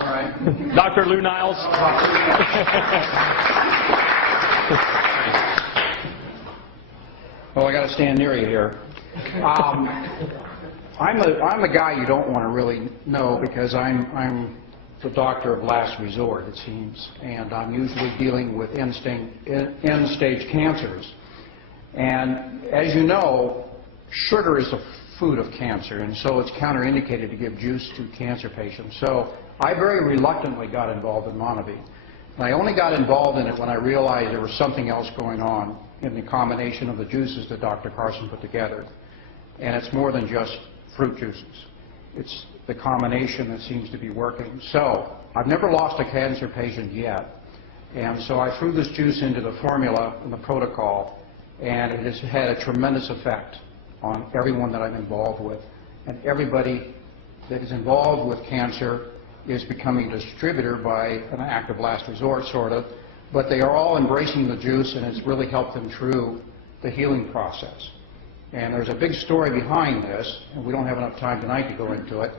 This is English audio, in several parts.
All right. Dr. Lou Niles. Well, I got to stand near you here. I'm the guy you don't want to really know because I'm the doctor of last resort, it seems, and I'm usually dealing with end-stage cancers. And as you know, sugar is the food of cancer, and so it's counterindicated to give juice to cancer patients. So I very reluctantly got involved in Monavie. And I only got involved in it when I realized there was something else going on in the combination of the juices that Dr. Carsona put together. And it's more than just fruit juices. It's the combination that seems to be working. So I've never lost a cancer patient yet. And so I threw this juice into the formula and the protocol, and it has had a tremendous effect on everyone that I'm involved with. And everybody that is involved with cancer is becoming a distributor by an act of last resort, sort of. But they are all embracing the juice, and it's really helped them through the healing process. And there's a big story behind this, and we don't have enough time tonight to go into it.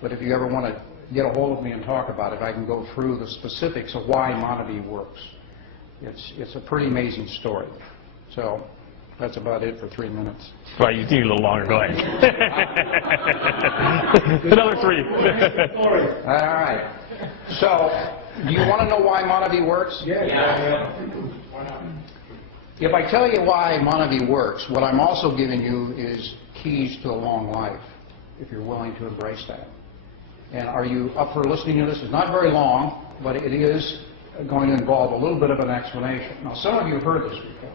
But if you ever want to get a hold of me and talk about it, I can go through the specifics of why Monavie works. It's a pretty amazing story. So that's about it for 3 minutes. Well, you need a little longer. Go ahead. Another 3. All right. So, do you want to know why Monavie works? Yeah. Why not? If I tell you why Monavie works, what I'm also giving you is keys to a long life, if you're willing to embrace that. And are you up for listening to this? It's not very long, but it is going to involve a little bit of an explanation. Now, some of you have heard this before.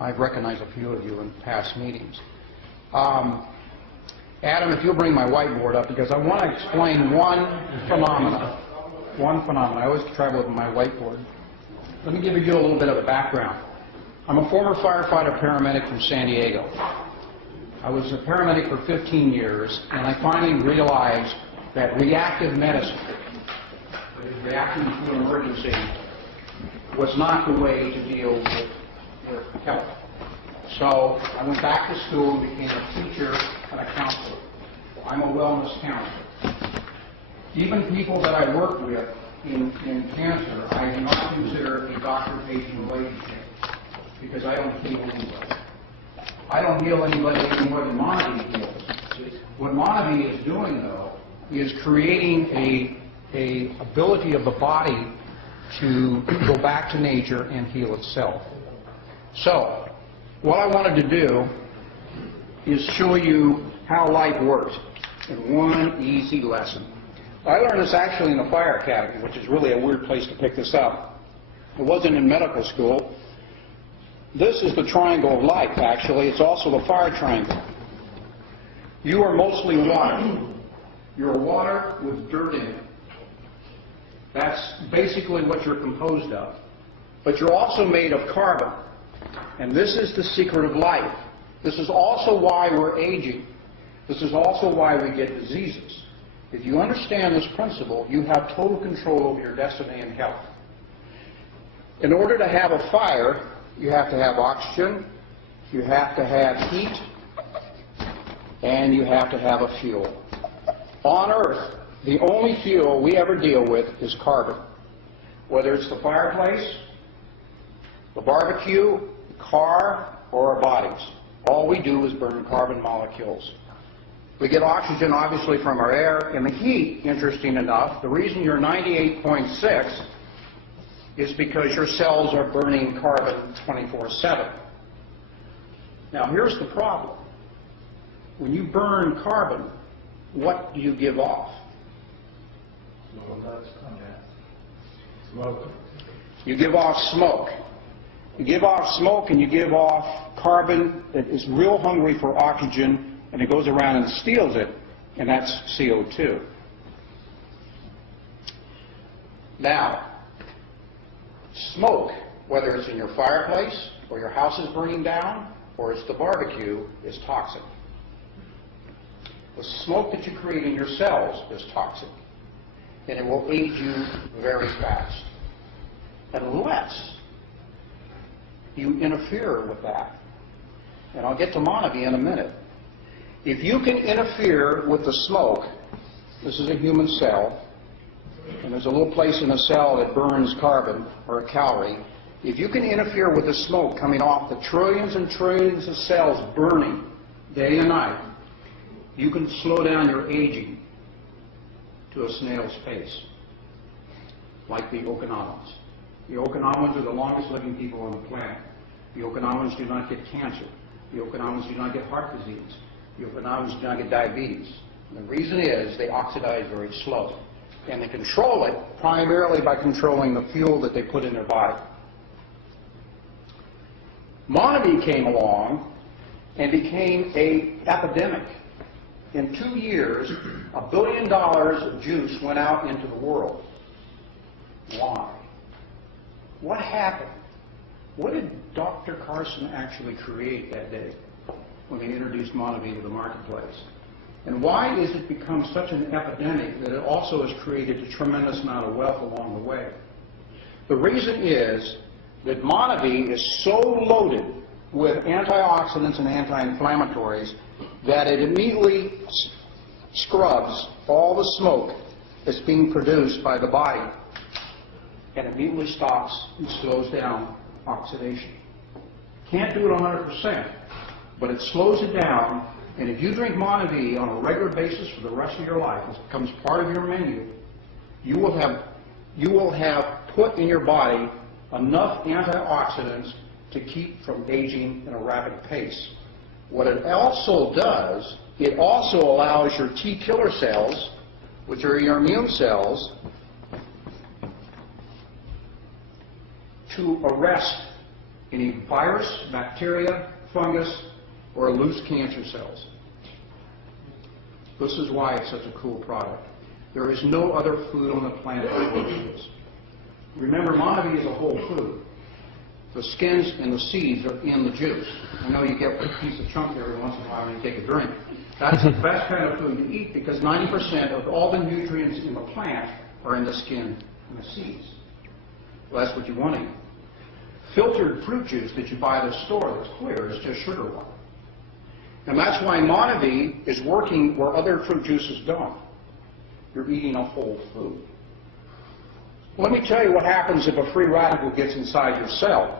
I've recognized a few of you in past meetings. Adam, if you'll bring my whiteboard up, because I want to explain one phenomena. I always travel with my whiteboard. Let me give you a little bit of a background. I'm a former firefighter paramedic from San Diego. I was a paramedic for 15 years, and I finally realized that reactive medicine, that is reacting to an emergency, was not the way to deal with health. So I went back to school and became a teacher and a counselor. I'm a wellness counselor. Even people that I work with in cancer, I do not consider a doctor-patient relationship because I don't heal anybody. I don't heal anybody any more than Monavie heals. What Monavie is doing, though, is creating a ability of the body to go back to nature and heal itself. So, what I wanted to do is show you how life works in one easy lesson. I learned this actually in the fire academy, which is really a weird place to pick this up. It wasn't in medical school. This is the triangle of life, actually. It's also the fire triangle. You are mostly water. You're water with dirt in it. That's basically what you're composed of. But you're also made of carbon. And this is the secret of life. This is also why we're aging. This is also why we get diseases. If you understand this principle, you have total control over your destiny and health. In order to have a fire, you have to have oxygen, you have to have heat, and you have to have a fuel. On Earth, the only fuel we ever deal with is carbon. Whether it's the fireplace, the barbecue, the car, or our bodies. All we do is burn carbon molecules. We get oxygen, obviously, from our air, and the heat, interesting enough, the reason you're 98.6 is because your cells are burning carbon 24/7. Now, here's the problem. When you burn carbon, what do you give off? Smoke. You give off smoke. You give off smoke and you give off carbon that is real hungry for oxygen, and it goes around and steals it, and that's CO2. Now, smoke, whether it's in your fireplace or your house is burning down or it's the barbecue, is toxic. The smoke that you create in your cells is toxic, and it will age you very fast unless you interfere with that. And I'll get to Monavie in a minute. If you can interfere with the smoke, this is a human cell, and there's a little place in the cell that burns carbon or a calorie, if you can interfere with the smoke coming off the trillions and trillions of cells burning day and night, you can slow down your aging to a snail's pace, like the Okinawans. The Okinawans are the longest living people on the planet. The Okinawans do not get cancer. The Okinawans do not get heart disease. The Okinawans do not get diabetes. The reason is they oxidize very slow. And they control it primarily by controlling the fuel that they put in their body. Monavie came along and became an epidemic. In 2 years, $1 billion of juice went out into the world. Why? What happened? What did Dr. Carsona actually create that day when he introduced Monavie to the marketplace? And why has it become such an epidemic that it also has created a tremendous amount of wealth along the way? The reason is that Monavie is so loaded with antioxidants and anti-inflammatories that it immediately scrubs all the smoke that's being produced by the body and immediately stops and slows down oxidation. Can't do it 100%, but it slows it down, and if you drink Monavie on a regular basis for the rest of your life, it becomes part of your menu, you will have put in your body enough antioxidants to keep from aging at a rapid pace. What it also does, it also allows your T killer cells, which are your immune cells, to arrest any virus, bacteria, fungus, or loose cancer cells. This is why it's such a cool product. There is no other food on the planet that works this. Remember, Monavie is a whole food. The skins and the seeds are in the juice. I know you get a piece of chunk every once in a while when you take a drink. That's the best kind of food to eat because 90% of all the nutrients in the plant are in the skin and the seeds. Well, that's what you want to eat. Filtered fruit juice that you buy at the store that's clear is just sugar water. And that's why Monavie is working where other fruit juices don't. You're eating a whole food. Let me tell you what happens if a free radical gets inside your cell.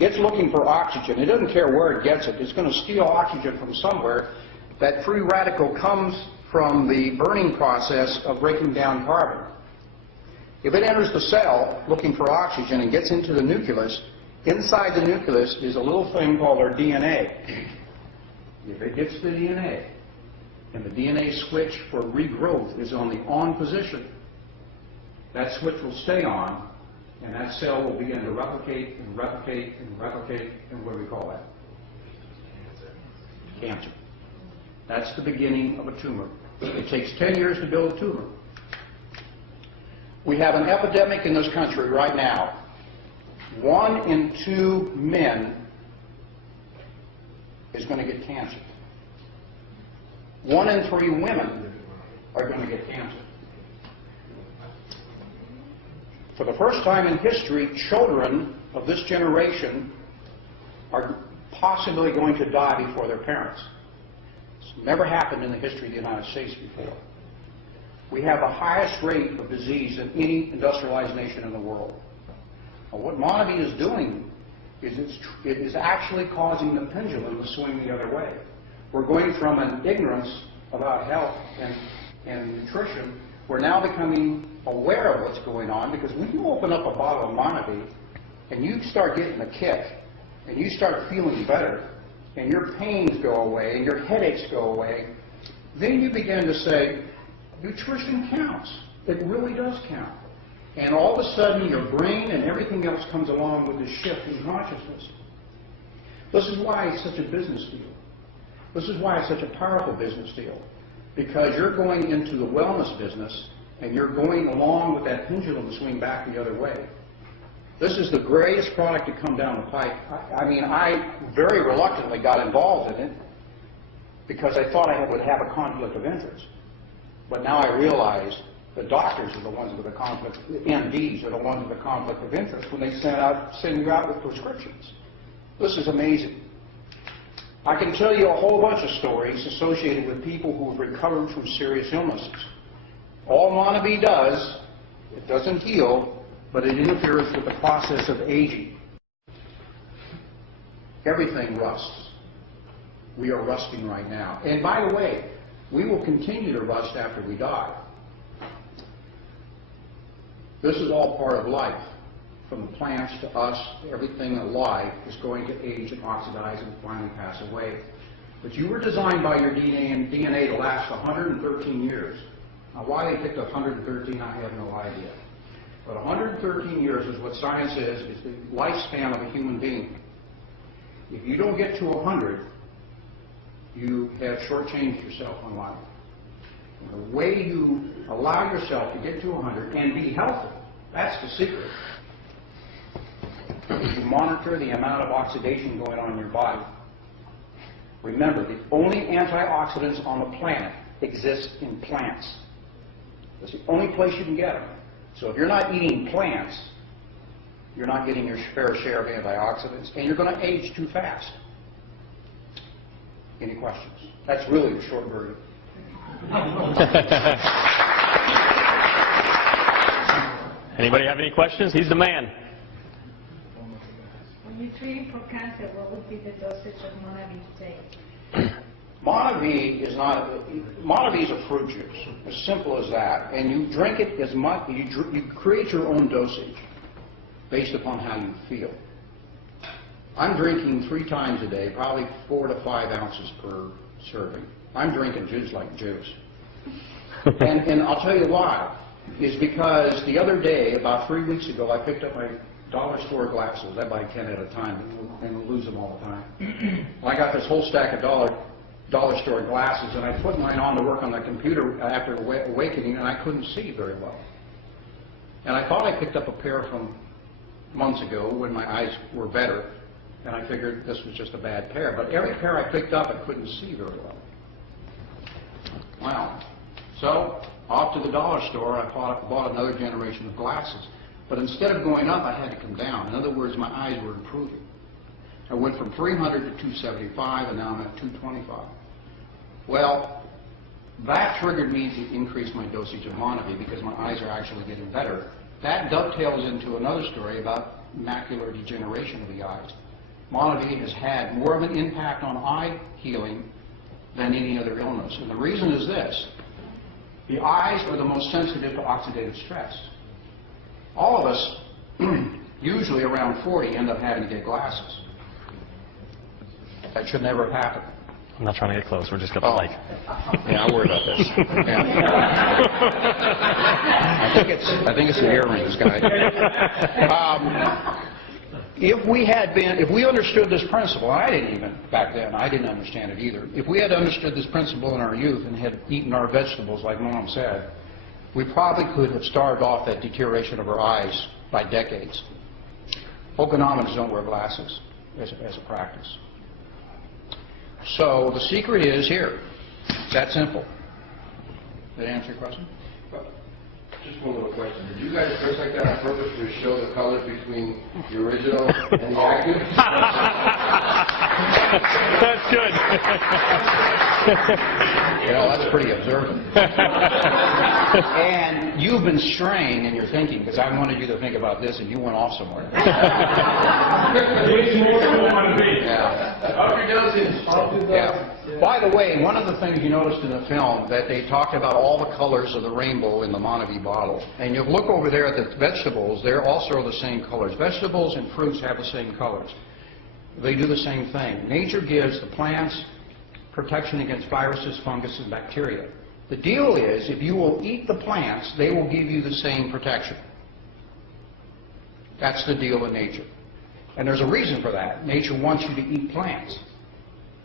It's looking for oxygen. It doesn't care where it gets it. It's going to steal oxygen from somewhere. That free radical comes from the burning process of breaking down carbon. If it enters the cell looking for oxygen and gets into the nucleus, inside the nucleus is a little thing called our DNA. If it gets the DNA, and the DNA switch for regrowth is on the on position, that switch will stay on, and that cell will begin to replicate and replicate and replicate, and what do we call that? Cancer. That's the beginning of a tumor. It takes 10 years to build a tumor. We have an epidemic in this country right now. 1 in 2 men is going to get cancer. 1 in 3 women are going to get cancer. For the first time in history, children of this generation are possibly going to die before their parents. It's never happened in the history of the United States before. We have the highest rate of disease in any industrialized nation in the world. Now, what Monavie is doing is it is actually causing the pendulum to swing the other way. We're going from an ignorance about health and nutrition. We're now becoming aware of what's going on, because when you open up a bottle of Monavie and you start getting a kick and you start feeling better and your pains go away and your headaches go away, then you begin to say, nutrition counts. It really does count. And all of a sudden your brain and everything else comes along with this shift in consciousness. This is why it's such a business deal. This is why it's such a powerful business deal. Because you're going into the wellness business and you're going along with that pendulum to swing back the other way. This is the greatest product to come down the pike. I very reluctantly got involved in it because I thought I would have a conflict of interest. But now I realize the doctors are the ones with the conflict, the MDs are the ones with the conflict of interest when they send you out with prescriptions. This is amazing. I can tell you a whole bunch of stories associated with people who have recovered from serious illnesses. All Monavie does It doesn't heal, but it interferes with the process of aging. Everything rusts. We are rusting right now. And by the way, we will continue to rust after we die. This is all part of life. From the plants to us, everything alive is going to age and oxidize and finally pass away. But you were designed by your DNA to last 113 years. Now, why they picked 113, I have no idea. But 113 years is what science is the lifespan of a human being. If you don't get to 100, you have shortchanged yourself on life. And the way you allow yourself to get to 100 and be healthy, that's the secret. You monitor the amount of oxidation going on in your body. Remember, the only antioxidants on the planet exist in plants. That's the only place you can get them. So if you're not eating plants, you're not getting your fair share of antioxidants, and you're going to age too fast. Any questions? That's really the short version. Anybody have any questions? He's the man. When you treat for cancer, what would be the dosage of Monavie take? Monavie is a fruit juice, as simple as that. And you drink it as much, you create your own dosage based upon how you feel. I'm drinking 3 times a day, probably 4 to 5 ounces per serving. I'm drinking juice like juice. And I'll tell you why. Is because the other day, about 3 weeks ago, I picked up my dollar store glasses. I buy 10 at a time and lose them all the time. I got this whole stack of dollar store glasses, and I put mine on to work on the computer after awakening, and I couldn't see very well. And I thought I picked up a pair from months ago when my eyes were better, and I figured this was just a bad pair. But every pair I picked up, I couldn't see very well. Wow. So, off to the dollar store, I bought another generation of glasses. But instead of going up, I had to come down. In other words, my eyes were improving. I went from 300 to 275, and now I'm at 225. Well, that triggered me to increase my dosage of Monavie because my eyes are actually getting better. That dovetails into another story about macular degeneration of the eyes. Monavie has had more of an impact on eye healing than any other illness. And the reason is this. The eyes are the most sensitive to oxidative stress. All of us, usually around 40, end up having to get glasses. That should never have happened. I'm not trying to get close. We're just got the mic. Yeah, I worry about this. Yeah. I think it's the earrings, guy. If we understood this principle, I didn't even, back then, I didn't understand it either. If we had understood this principle in our youth and had eaten our vegetables, like Mom said, we probably could have starved off that deterioration of our eyes by decades. Okonomans don't wear glasses as a practice. So the secret is here. It's that simple. Did that answer your question? Just one little question. Did you guys dress like that on purpose to show the colors between the original and the active? That's good. You know, that's pretty observant. And you've been straying in your thinking because I wanted you to think about this and you went off somewhere. Up your doses. Yeah. By the way, one of the things you noticed in the film that they talked about all the colors of the rainbow in the Monavie bottle. And you look over there at the vegetables, they're also the same colors. Vegetables and fruits have the same colors. They do the same thing. Nature gives the plants protection against viruses, fungus, and bacteria. The deal is, if you will eat the plants, they will give you the same protection. That's the deal in nature. And there's a reason for that. Nature wants you to eat plants.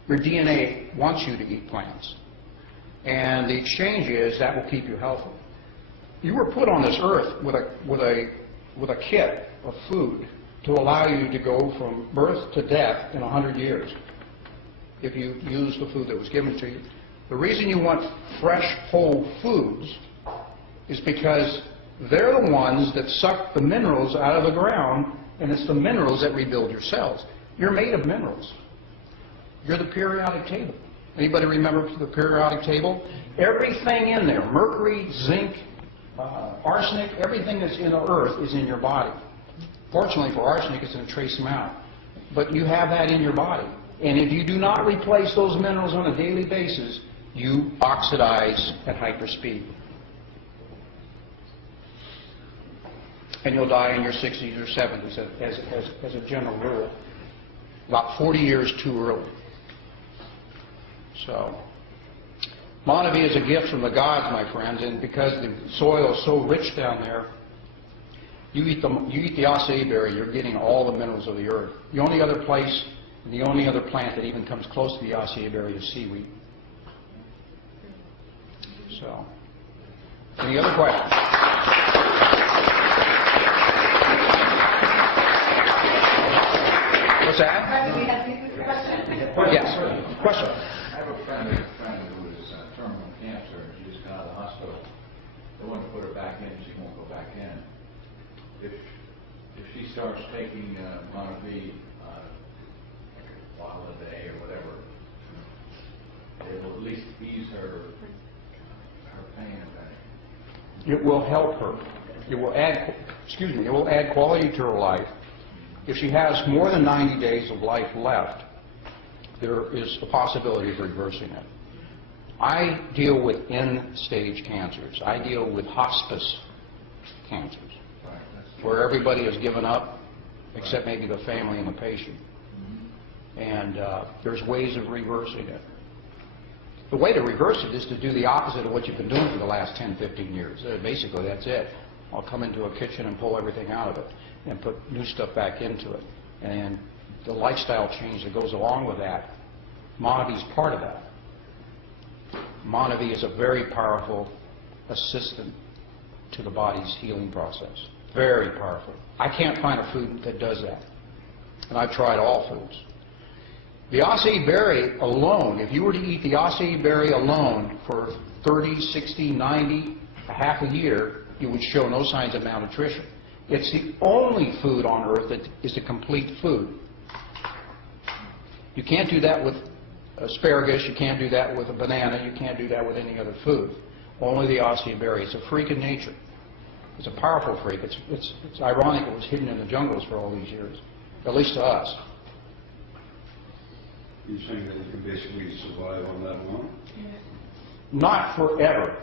Your DNA wants you to eat plants. And the exchange is that will keep you healthy. You were put on this earth with a kit of food to allow you to go from birth to death in 100 years if you use the food that was given to you. The reason you want fresh, whole foods is because they're the ones that suck the minerals out of the ground, and it's the minerals that rebuild your cells. You're made of minerals. You're the periodic table. Anybody remember the periodic table? Everything in there, mercury, zinc, arsenic, everything that's in the earth is in your body. Fortunately for arsenic, it's in a trace amount. But you have that in your body. And if you do not replace those minerals on a daily basis, you oxidize at hyperspeed. And you'll die in your 60s or 70s as a general rule. About 40 years too early. So, Monavie is a gift from the gods, my friends, and because the soil is so rich down there, you eat the acai berry, you're getting all the minerals of the earth. The only other place, the only other plant that even comes close to the acai berry is seaweed. So, any other questions? What's that? Yes. Question. I have a friend who is terminal cancer. She's come out of the hospital. They want to put her back in, and she won't go back in. If she starts taking Monavie, like a bottle a day or whatever, it will at least ease her pain and pain. It will help her. It will add, it will add quality to her life. If she has more than 90 days of life left, there is a possibility of reversing it. I deal with end-stage cancers. I deal with hospice cancers, where everybody has given up, except maybe the family and the patient. And there's ways of reversing it. The way to reverse it is to do the opposite of what you've been doing for the last 10, 15 years. Basically, that's it. I'll come into a kitchen and pull everything out of it and put new stuff back into it. And the lifestyle change that goes along with that, Monavie is part of that. Monavie is a very powerful assistant to the body's healing process. Very powerful. I can't find a food that does that. And I've tried all foods. The acai berry alone, if you were to eat the acai berry alone for 30, 60, 90, a half a year, you would show no signs of malnutrition. It's the only food on earth that is a complete food. You can't do that with asparagus, you can't do that with a banana, you can't do that with any other food. Only the acai berry. It's a freak in nature. It's a powerful freak. It's ironic it was hidden in the jungles for all these years, at least to us. You're saying that you can basically survive on that alone? Not forever,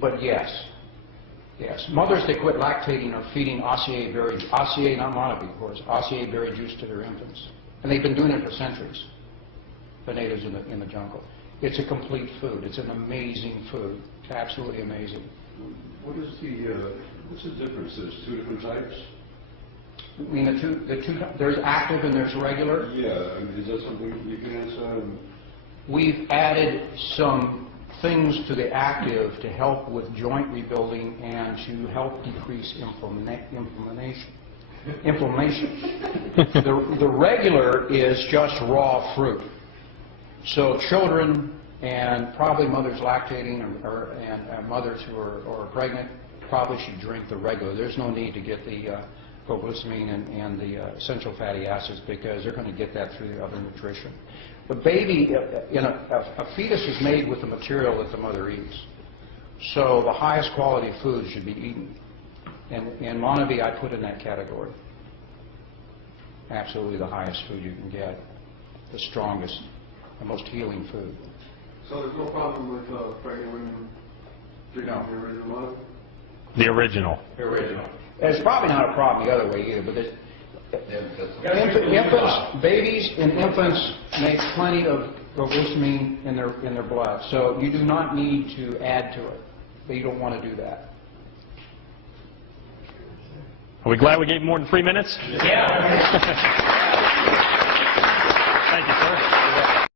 but yes. Yes. Mothers that quit lactating are feeding acai berry, acai, not Monavie, of course, acai berry juice to their infants. And they've been doing it for centuries, the natives in the jungle. It's a complete food. It's an amazing food. Absolutely amazing. What is what's the difference? There's two different types? I mean, there's active and there's regular. Yeah, I mean, is that something you can answer? We've added some things to the active to help with joint rebuilding and to help decrease inflammation. The regular is just raw fruit. So children and probably mothers lactating and mothers who are pregnant probably should drink the regular. There's no need to get the glycemine and the essential fatty acids because they're going to get that through the other nutrition. The baby, a fetus is made with the material that the mother eats. So the highest quality food should be eaten. And Monavie I put in that category. Absolutely the highest food you can get. The strongest, the most healing food. So there's no problem with pregnant women drinking the original one? The original. The original. There's probably not a problem the other way either, but infants, babies and infants make plenty of glycemine in their blood, so you do not need to add to it. But you don't want to do that. Are we glad we gave more than 3 minutes? Yeah. Thank you, sir.